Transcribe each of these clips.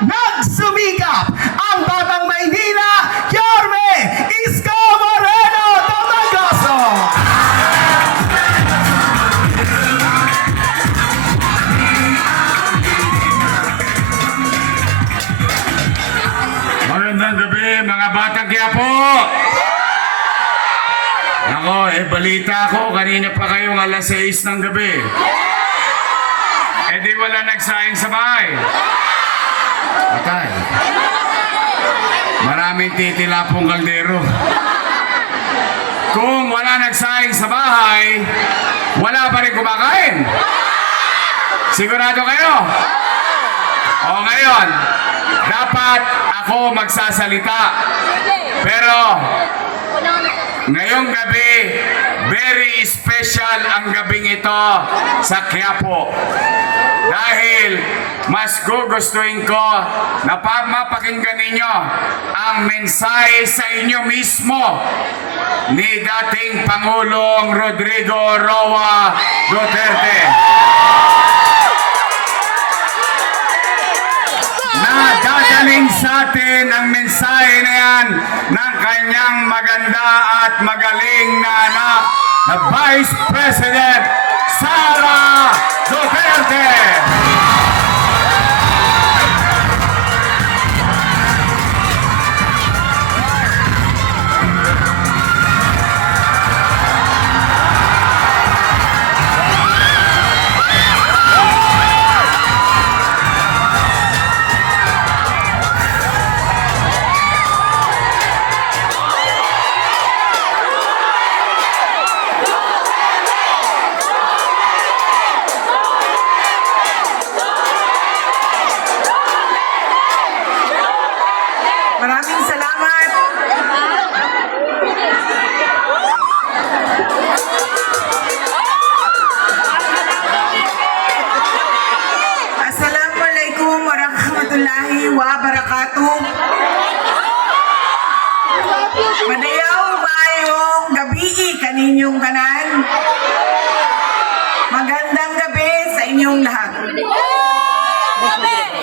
nagsumikap ang Batang Maynila, Yorme Isko Moreno Domagoso. Magandang gabi mga Batang Quiapo! Nako, balita ko, kanina pa kayong alas 6 ng gabi. Di wala nagsaing sa bahay. Patay. Maraming titila pong kaldero. Kung wala nagsaing sa bahay, wala pa rin kumakain. Sigurado kayo? O ngayon, dapat ako magsasalita. Pero, ngayong gabi, very special ang gabing ito sa Quiapo. Dahil mas gugustuhin ko na mapakinggan ninyo ang mensahe sa inyo mismo ni dating Pangulong Rodrigo Roa Duterte. Na dadaling sa atin ang mensahe na yan ng kanyang maganda at magaling na anak na Vice President Sara Duterte. Maraming salamat. Assalamualaikum warahmatullahi wabarakatuh. Madayaw mayong gabi kaninyong kanan. Magandang gabi sa inyong lahat.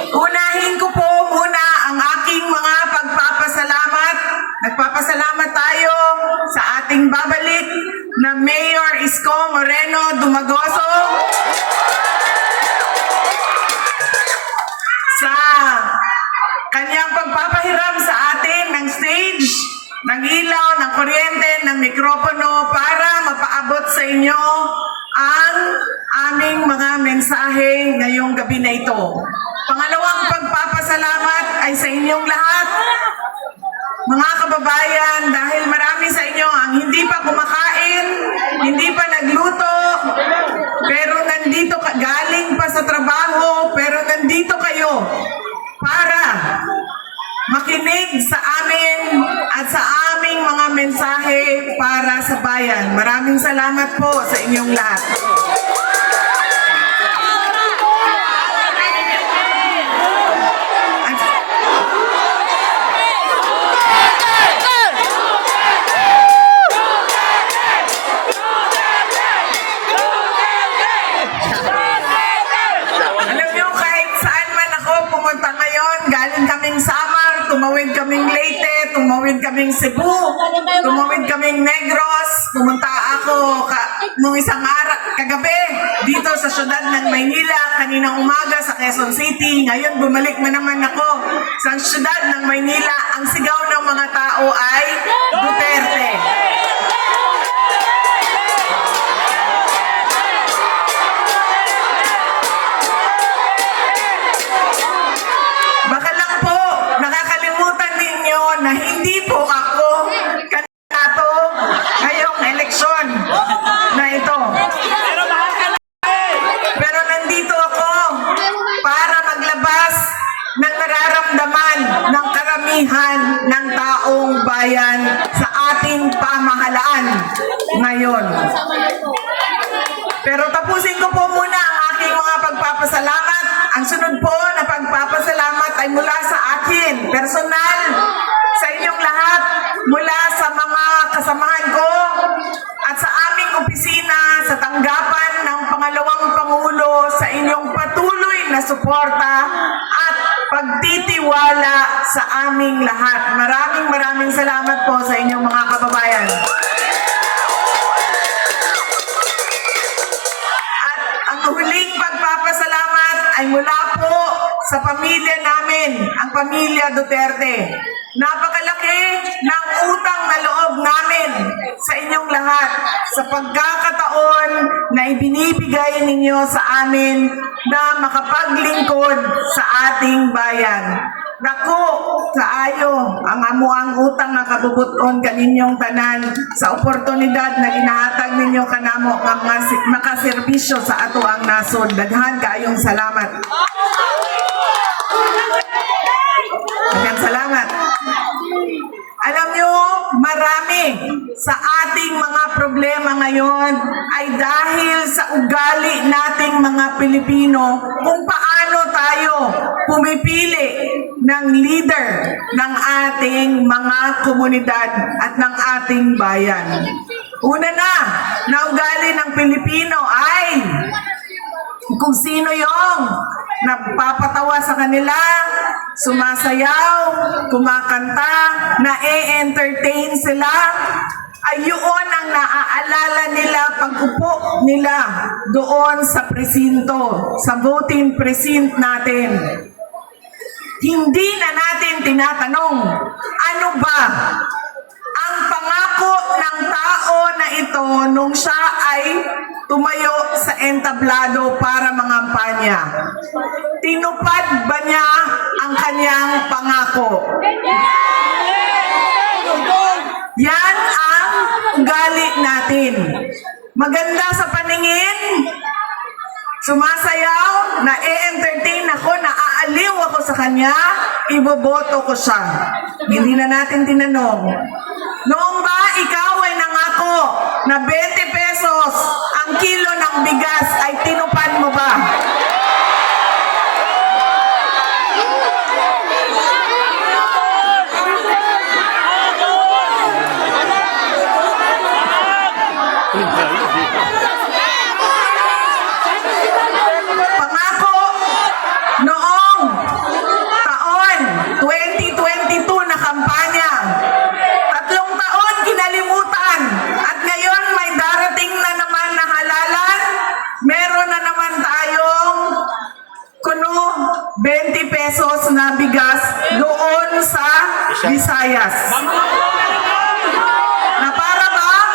Unahin ko po muna ang aking mga pagpapasalamat. Nagpapasalamat tayo sa ating babalik na Mayor Isko Moreno Domagoso sa kanyang pagpapahiram sa atin ng stage, ng ilaw, ng kuryente, ng mikropono para mapaabot sa inyo ang aming mga mensahe ngayong gabi na ito. Pangalawang pagpapasalamat ay sa inyong lahat, mga kababayan, dahil marami sa inyo ang hindi pa kumakain, hindi pa nagluto, pero nandito galing pa sa trabaho, pero nandito kayo para makinig sa amin at sa aming mga mensahe para sa bayan. Maraming salamat po sa inyong lahat. Alam nyo, kahit saan man ako pumunta ngayon, galing kaming Samar, tumawid kaming Leyte, tumawid kaming Cebu, tumawid kaming Negros, pumunta ako nung isang araw, kagabi, dito sa syudad ng Maynila, kaninang umaga sa Quezon City. Ngayon, bumalik na naman ako sa syudad ng Maynila. Ang sigaw ng mga tao ay Duterte. Baka lang po, nakakalimutan ninyo na hindi po ako kandidato ngayong eleksyon na ito. Pero nandito ako para maglabas ng nararamdaman ng karamihan ng taong bayan sa ating pamahalaan ngayon. Pero tapusin ko po muna ang aking mga pagpapasalamat. Ang sunod po na pagpapasalamat ay mula sa akin, personal, sa inyong lahat, mula sa mga kasamahan ko at sa aming opisina sa tanggapan ng pangalawang Pangulo sa inyong patuloy na suporta at pagtitiwala nagtitiwala sa aming lahat. Maraming salamat po sa inyong mga kababayan. At ang huling pagpapasalamat ay mula po sa pamilya namin, ang pamilya Duterte. Napakalaki ng utang na loob namin sa inyong lahat sa pagkakataon na ibinibigay ninyo sa amin na makapaglingkod sa ating bayan. Naku, kaayo, ang amuang utang na kabubuton kaninyong tanan sa oportunidad na ginahatag ninyo kanamo nga makaserbisyo sa ato ang nasod. Daghan kaayong salamat. Daghang salamat. Alam nyo, marami sa ating mga problema ngayon ay dahil sa ugali nating mga Pilipino kung paano tayo pumipili ng leader ng ating mga komunidad at ng ating bayan. Una na ugali ng Pilipino ay kung sino yung nagpapatawa sa kanila, sumasayaw, kumakanta, na-entertain sila, ay yun ang naaalala nila pag-upo nila doon sa presinto, sa voting precinct natin. Hindi na natin tinatanong, ano ba ang pangako ng tao na ito nung siya ay tumayo sa entablado para mangampanya. Tinupad ba niya ang kanyang pangako? Yan ang ugali natin. Maganda sa paningin, sumasayaw, na-entertain ako, naaaliw ako sa kanya, iboboto ko siya. Hindi na natin tinanong. Noong ba ikaw ay nangako na 20 pesos ang kilo ng bigas ay tinupad mo ba? Pangako noong taon 2022 na kampanya. 3 taon kinalimutan at ngayon may darating na naman na halalan. Meron na naman tayong kuno 20 pesos na bigas doon sa Visayas. Na para bang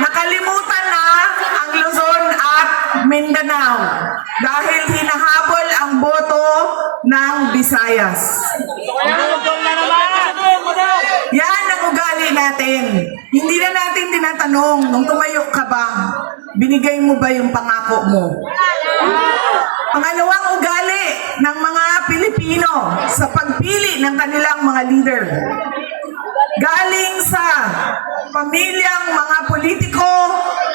nakalimutan na ang Luzon at Mindanao dahil hinahabol ang boto ng Visayas. Yan ang ugali natin. Hindi na natin tinatanong, nung tumayo ka ba, binigay mo ba yung pangako mo? Pangalawang ugali ng mga Pilipino sa pagpili ng kanilang mga leader. Galing sa pamilyang mga politiko,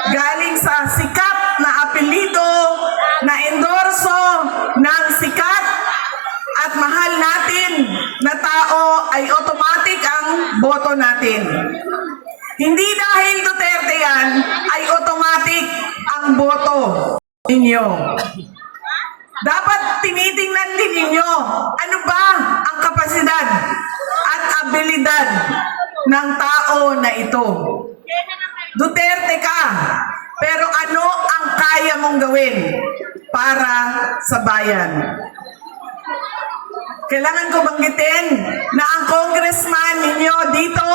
galing sa sikat na apelido, na endorso ng sikat at mahal natin na tao ay automatic ang boto natin. Hindi dahil Duterte yan ay automatic ang boto ninyo. Dapat tinitingnan din ninyo ano ba ang kapasidad at abilidad ng tao na ito. Duterte ka, pero ano ang kaya mong gawin para sa bayan? Kailangan ko banggitin na ang congressman ninyo dito